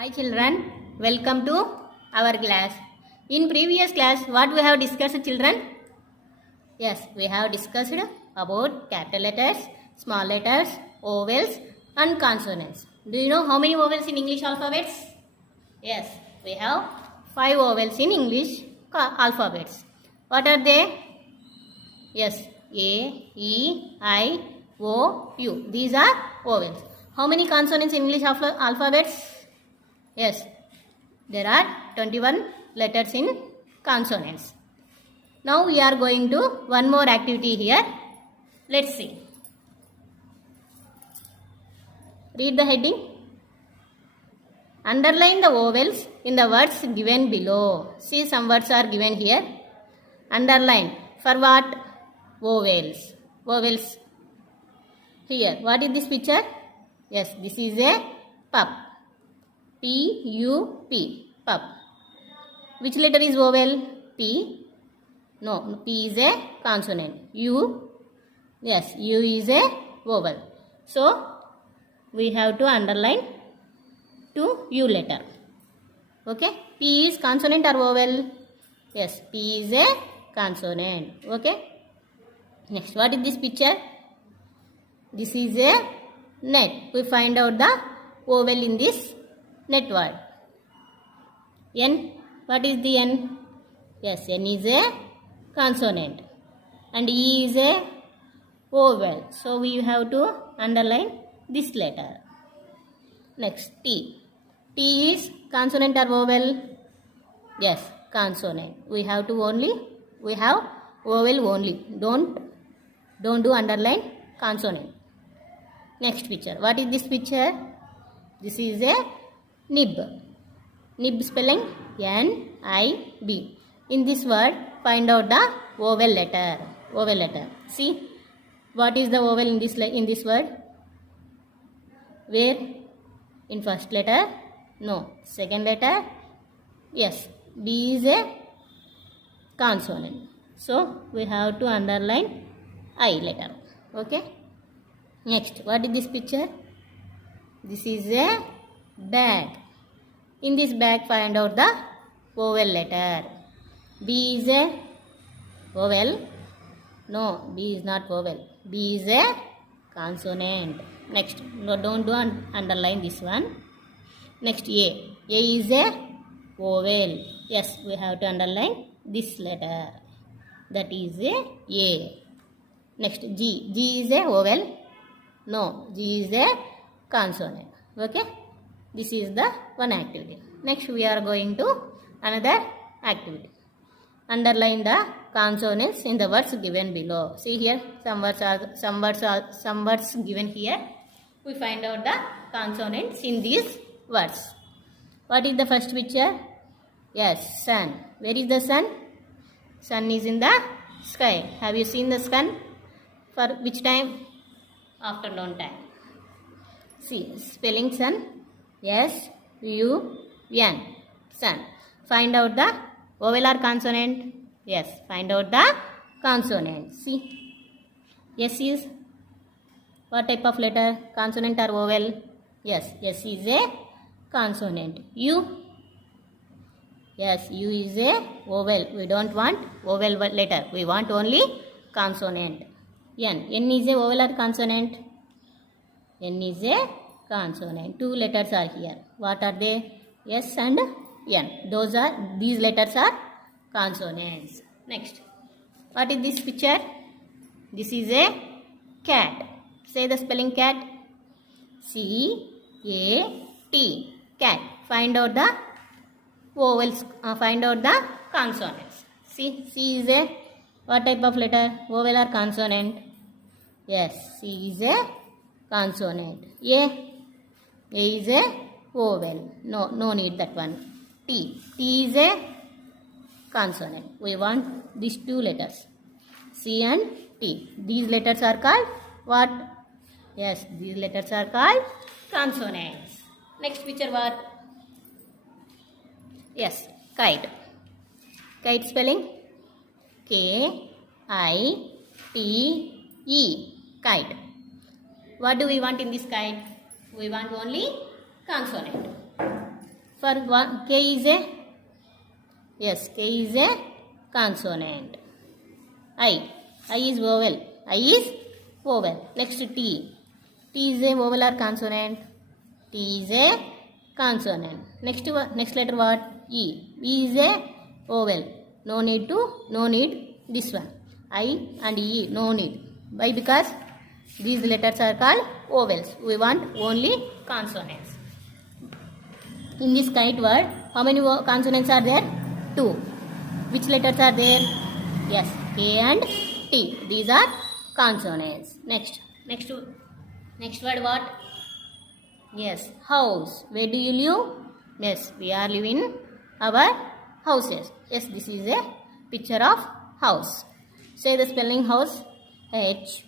Hi children, welcome to our class. In previous class, what we have discussed children? Yes, we have discussed about capital letters, small letters, vowels and consonants. Do you know how many vowels in English alphabets? Yes, we have 5 vowels in English alphabets. What are they? Yes, A, E, I, O, U. These are vowels. How many consonants in English alphabets? Yes, there are 21 letters in consonants. Now we are going to one more activity here. Let's see. Read the heading. Underline the vowels in the words given below. See, some words are given here. Underline. For what? Vowels. Vowels. Here. What is this picture? Yes, this is a pup. P-U-P. Pup. Which letter is vowel? P. No, P is a consonant. U. Yes, U is a vowel. So, we have to underline to U letter. Okay. P is consonant or vowel? Yes, P is a consonant. Okay. Next, what is this picture? This is a net. We find out the vowel in this net word. N. What is the N? Yes, N is a consonant. And E is a vowel. So, we have to underline this letter. Next, T. T is consonant or vowel? Yes, consonant. We have vowel only. Don't do underline consonant. Next picture. What is this picture? This is a nib. Nib spelling N-I-B. In this word, find out the vowel letter. Vowel letter. See, what is the vowel in this word? Where? In first letter? No. Second letter? Yes. B is a consonant. So, we have to underline I letter. Okay. Next, what is this picture? This is a bag. In this bag, find out the vowel letter. B is a vowel. No, B is not vowel. B is a consonant. Next, no, don't underline this one. Next, A. A is a vowel. Yes, we have to underline this letter. That is A. Next, G. G is a vowel. No, G is a consonant. Okay. This is the one activity. Next, we are going to another activity. Underline the consonants in the words given below. See here, some words given here. We find out the consonants in these words. What is the first picture? Yes, sun. Where is the sun? Sun is in the sky. Have you seen the sun? For which time? Afternoon time. See, spelling sun. S-U-N. Sun. Find out the vowel or consonant. Yes, find out the consonant. See, S is what type of letter? Consonant or vowel? Yes, S is a consonant. U. Yes, U is a vowel. We don't want vowel letter. We want only consonant. N. N is a vowel or consonant? N is a consonant. Two letters are here. What are they? S and N. These letters are consonants. Next. What is this picture? This is a cat. Say the spelling cat. C-A-T. Cat. Find out the vowels. Find out the consonants. See, C is a what type of letter? Vowel or consonant? Yes, C is a consonant. A is a vowel. No need that one. T. T is a consonant. We want these two letters. C and T. These letters are called what? Yes, these letters are called consonants. Next picture what? Yes, kite. Kite spelling? K-I-T-E. Kite. What do we want in this kite? We want only consonant. For one, K is a, yes, K is a consonant. I is vowel. I is vowel. Next T. T is a vowel or consonant? T is a consonant. Next letter what? E. E is a vowel. No need this one. I and E, no need. Why? Because these letters are called vowels. We want only consonants. In this kite word, how many consonants are there? 2. Which letters are there? Yes, K and T. These are consonants. Next word what? Yes, house. Where do you live? Yes, we are living in our houses. Yes, this is a picture of house. Say the spelling house. H-O-U-S-E.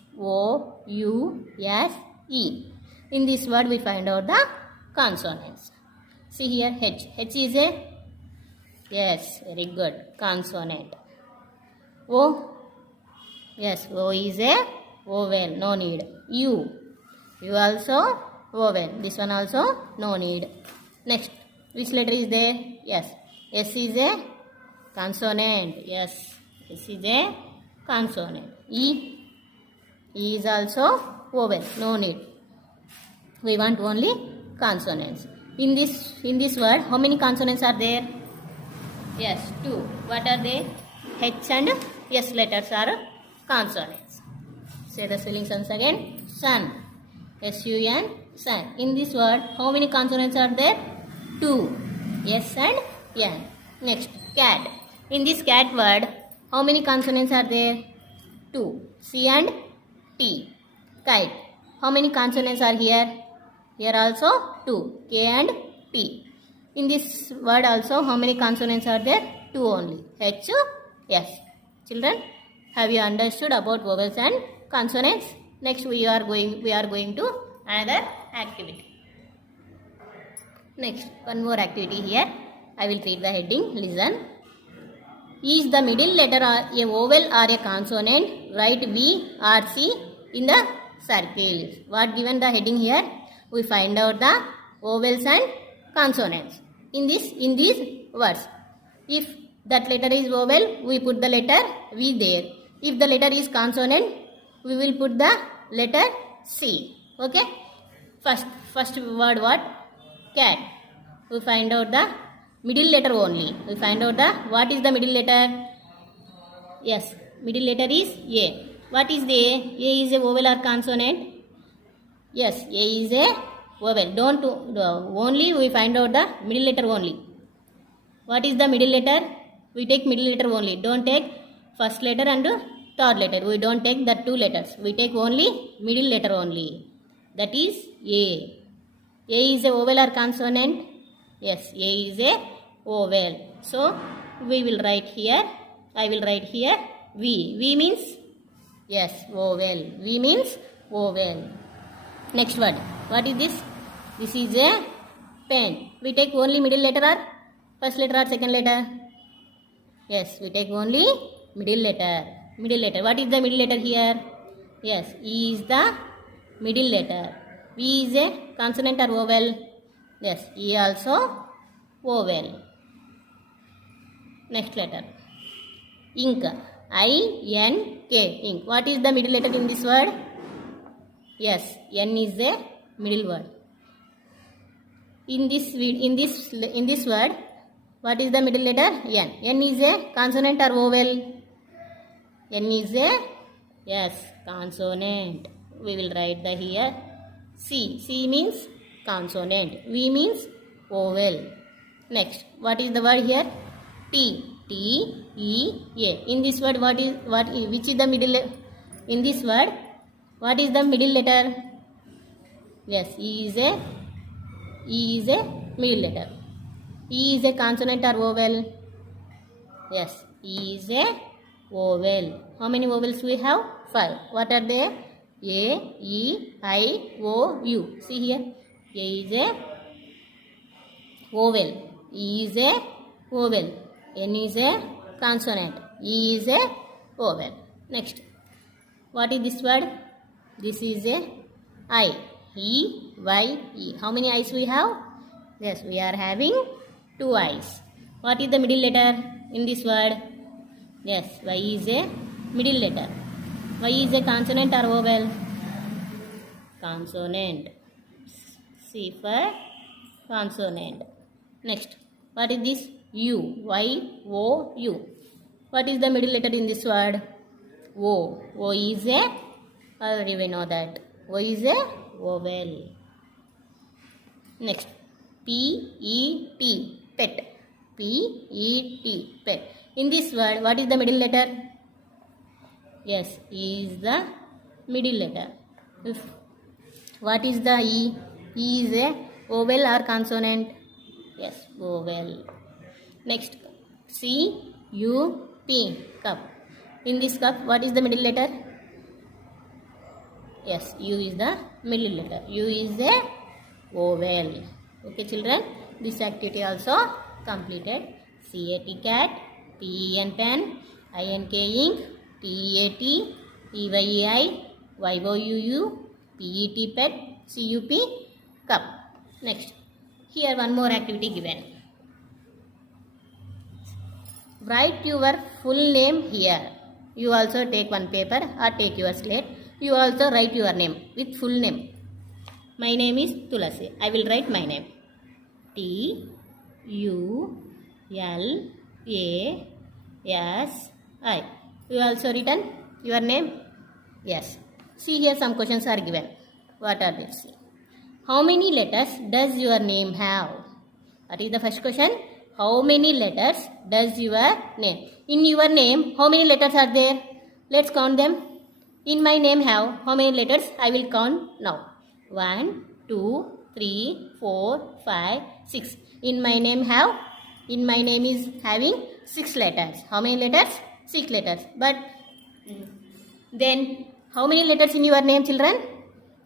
In this word we find out the consonants. See here, H. H is a, yes, very good, consonant. O. Yes, O is a vowel, no need. U. U also vowel. This one also no need. Next, which letter is there? Yes, S is a consonant. Yes, S is a consonant. E. E is also vowel, no need. We want only consonants. In this word, how many consonants are there? Yes, 2. What are they? H and S letters are consonants. Say the spellings once again. Sun. S-U-N, sun. In this word, how many consonants are there? 2. S and N. Next, cat. In this cat word, how many consonants are there? 2. C and T. Kite. How many consonants are here? Here also 2. K and T. In this word also, how many consonants are there? 2 only. H, S. Children, have you understood about vowels and consonants? Next we are going to another activity. Next, one more activity here. I will read the heading. Listen. Is the middle letter a vowel or a consonant? Write V or C in the circles. What given the heading here? We find out the vowels and consonants in these words. If that letter is vowel, we put the letter V there. If the letter is consonant, we will put the letter C. Okay. First word what? Cat. We find out the middle letter only. We find out what is the middle letter? Yes, middle letter is A. What is the A? A is a vowel or consonant? Yes, A is a vowel. Only we find out the middle letter only. What is the middle letter? We take middle letter only. Don't take first letter and third letter. We don't take the 2 letters. We take only middle letter only. That is A. A is a vowel or consonant? Yes, A is a vowel. So, we will write here. I will write here V. V means? Yes, vowel. V means vowel. Next word. What is this? This is a pen. We take only middle letter or first letter or second letter? Yes, we take only middle letter. Middle letter. What is the middle letter here? Yes, E is the middle letter. V is a consonant or vowel? Yes, E also vowel. Next letter. Ink. I-N-K. Ink. What is the middle letter in this word? Yes, N is a middle word. In this word, what is the middle letter? N. N is a consonant or vowel? N is a, yes, consonant. We will write the here C. C means consonant. V means vowel. Next, what is the word here? T. T E A. In this word, which is the middle? In this word, what is the middle letter? Yes, E is a middle letter. E is a consonant or vowel? Yes, E is a vowel. How many vowels we have? 5. What are they? A, E, I, O, U. See here. A is a vowel. E is a vowel. N is a consonant. E is a vowel. Next. What is this word? This is a I. E, Y, E. How many eyes we have? Yes, we are having two eyes. What is the middle letter in this word? Yes, Y is a middle letter. Y is a consonant or vowel? Consonant. C for consonant. Next, what is this? U. Y, O, U. What is the middle letter in this word? O. O is a, already we know that. O is a vowel. Next, P, E, T, pet. P, E, T, pet. In this word, what is the middle letter? Yes, E is the middle letter. What is the E? E is a vowel or consonant? Yes, vowel. Next, C, U, P, cup. In this cup, what is the middle letter? Yes, U is the middle letter. U is a vowel. Okay, children, this activity also completed. CAT cat, PEN pen, INK ink, TEAT, EYEI, YOUU, PET pet, CUP cup. Next, here one more activity given. Write your full name here. You also take one paper or take your slate. You also write your name with full name. My name is Tulasi. I will write my name. TULASI. You also written your name? Yes. See here some questions are given. What are these? How many letters does your name have? That is the first question. How many letters does your name? In your name, how many letters are there? Let's count them. In my name have how many letters? I will count now. 1, 2, 3, 4, 5, 6. In my name is having 6 letters. How many letters? 6 letters. But then how many letters in your name, children?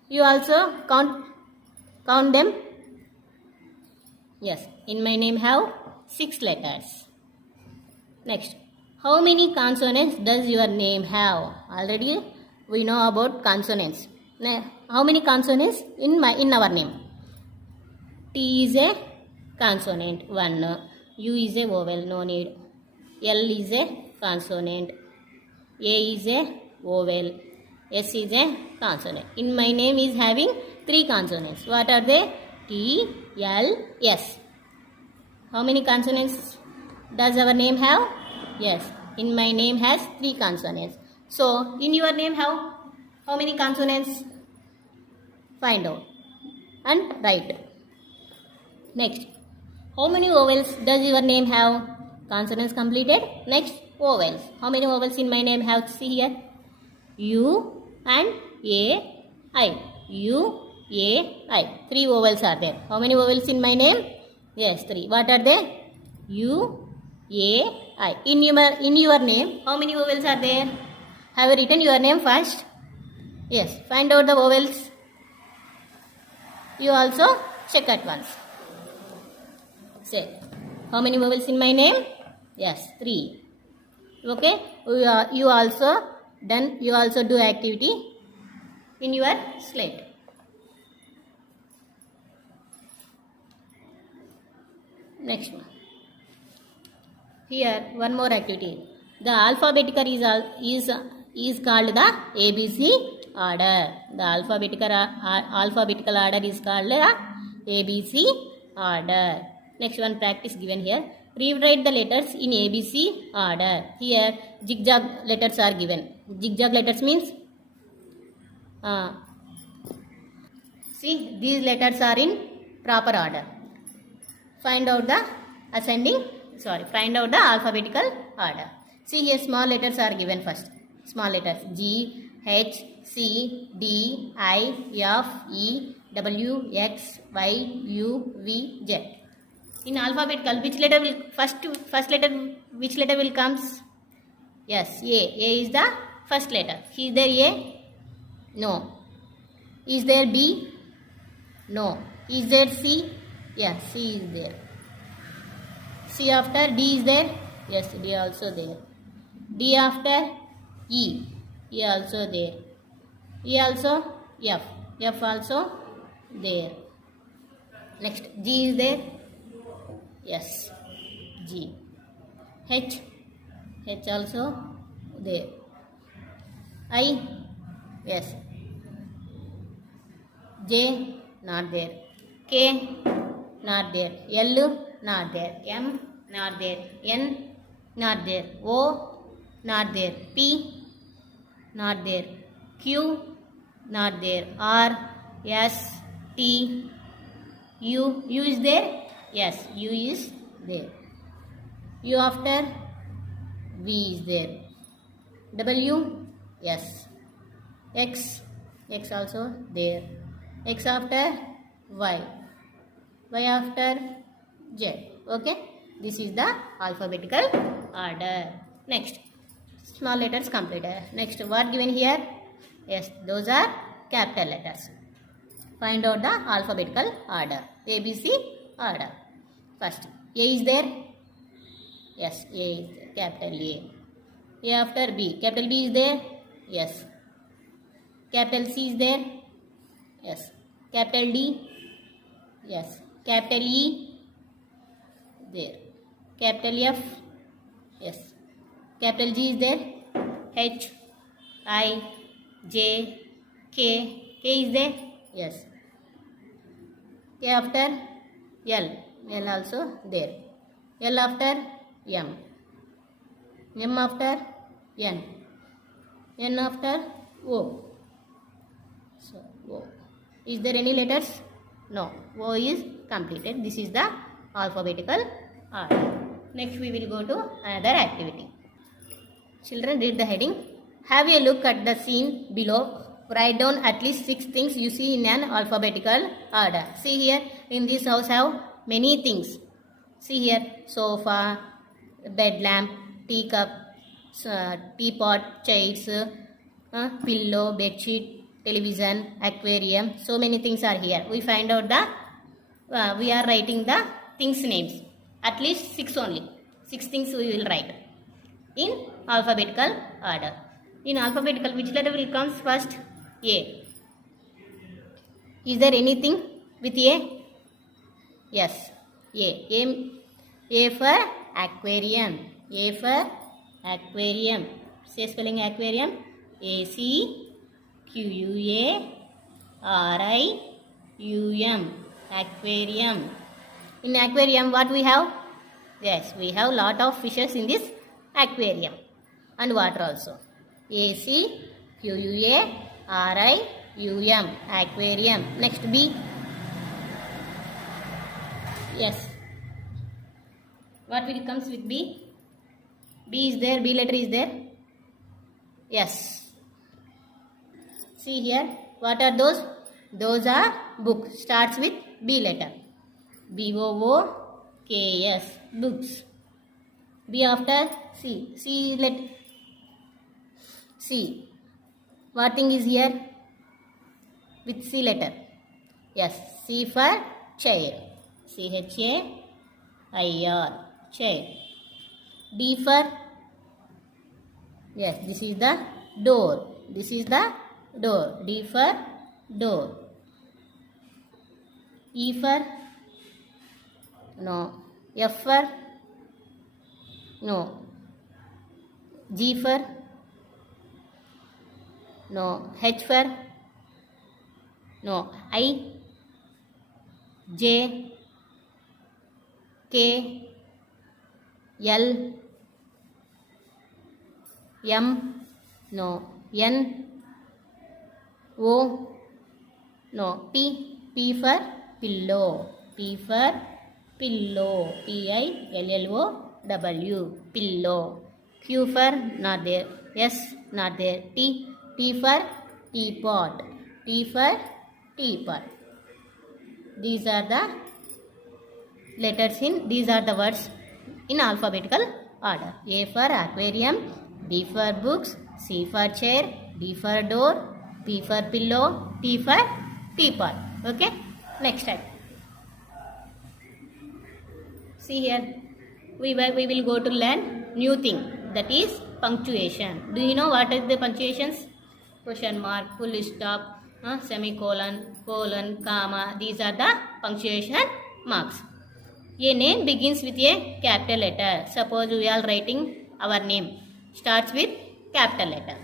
You also count them. Yes, in my name have 6 letters. Next, how many consonants does your name have? Already we know about consonants. Now, how many consonants in our name? T is a consonant, 1. U is a vowel, no need. L is a consonant. A is a vowel. S is a consonant. In my name is having 3 consonants. What are they? T, L, S. How many consonants does our name have? Yes, in my name has 3 consonants. So, in your name have how many consonants? Find out and write. Next, how many vowels does your name have? Consonants completed. Next, vowels. How many vowels in my name have? See here. U and A, I. U, A, I. 3 vowels are there. How many vowels in my name? Yes, 3. What are they? U, A, I. In your name, how many vowels are there? Have you written your name first? Yes. Find out the vowels. You also check at once. Say, how many vowels in my name? Yes, 3. Okay. You also do activity in your slate. Next one. Here one more activity. The alphabetical is called the ABC order. The alphabetical order is called the ABC order. Next one practice given here. Rewrite the letters in ABC order. Here zigzag letters are given. Zigzag letters means see, these letters are in proper order. Find out the alphabetical order. See here small letters are given first. Small letters G, H, C, D, I, F, E, W, X, Y, U, V, Z. In alphabetical, which letter will first letter? Which letter will comes? Yes, A. A is the first letter. Is there A? No. Is there B? No. Is there C? Yes, C is there. C after D is there? Yes, D also there. D after E. E also there. E also F. F also there. Next, G is there? Yes, G. H also there. I, yes. J, not there. K, not there. L, not there. M, not there. N, not there. O, not there. P, not there. Q, not there. R, S, T, U is there? Yes, U is there. U after V is there. W, yes. X also there. X after Y. Y after Z. Okay, this is the alphabetical order. Next, small letters completed. Next, what given here? Yes, those are capital letters. Find out the alphabetical order. ABC order. First, A is there? Yes, A is there. Capital A. A after B. Capital B is there? Yes. Capital C is there? Yes. Capital D? Yes. Capital E? There. Capital F? Yes. Capital G is there? H, I, J, K. K is there? Yes. K after L. L also there. L after M. M after N. N after O. So, O. Is there any letters? No. O is completed. This is the alphabetical order. Next we will go to another activity. Children, read the heading. Have a look at the scene below. Write down at least 6 things you see in an alphabetical order. See here, in this house have many things. See here, sofa, bed lamp, teacup, teapot, chairs, pillow, bed sheet, television, aquarium. So many things are here. We find out the, we are writing the things names. At least 6 only. 6 things we will write in alphabetical order. In alphabetical, which letter will come first? A. Is there anything with A? Yes. A. A for aquarium. A for aquarium. Say spelling aquarium. ACQUARIUM. Aquarium. In aquarium, what we have? Yes, we have lot of fishes in this aquarium and water also. ACQUARIUM. Aquarium. Next, B. Yes. What will comes with B? B is there. B letter is there. Yes. See here. What are those? Those are book. Starts with B letter. BOOKS. Books. B after C. C let C. What thing is here with C letter? Yes. C for chair. CHAIR. Chair. D for, yes, this is the door. This is the door. D for door. E for, no. F for, no. G for, no. H for, no. I, J, K, L, M, no. N, O, no. P, P for pillow. P for pillow. PILLOW. Pillow. Q for not there. S not there. T for teapot. T for teapot. These are the letters in, these are the words in alphabetical order. A for aquarium, B for books, C for chair, D for door, P for pillow, T for teapot. Okay, next time. See here, we will go to learn new thing, that is punctuation. Do you know what is the punctuations? Question mark, full stop, semicolon, colon, comma. These are the punctuation marks. A name begins with a capital letter. Suppose we are writing our name. Starts with capital letter.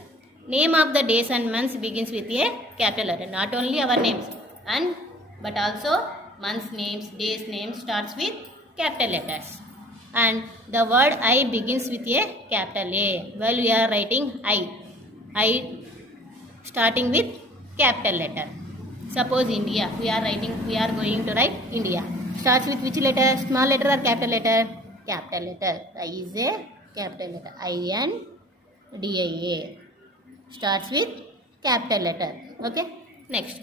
Name of the days and months begins with a capital letter. Not only our names but also months names, days names starts with capital letters. And the word I begins with a capital A. While we are writing I starting with capital letter. Suppose India, we are going to write India. Starts with which letter? Small letter or capital letter? Capital letter. I is a capital letter. INDIA. Starts with capital letter. Okay. Next.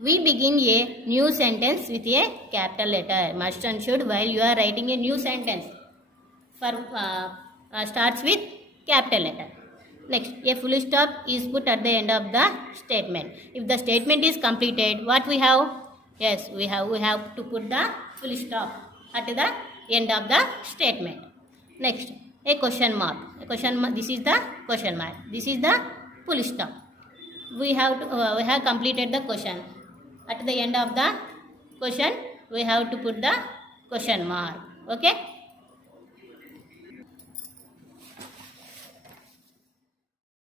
We begin a new sentence with a capital letter. Must and should while you are writing a new sentence. Starts with capital letter. Next, a full stop is put at the end of the statement. If the statement is completed, what we have? Yes, we have to put the full stop at the end of the statement. Next, a question mark. This is the question mark. This is the full stop. We have completed the question. At the end of the question, we have to put the question mark. Okay.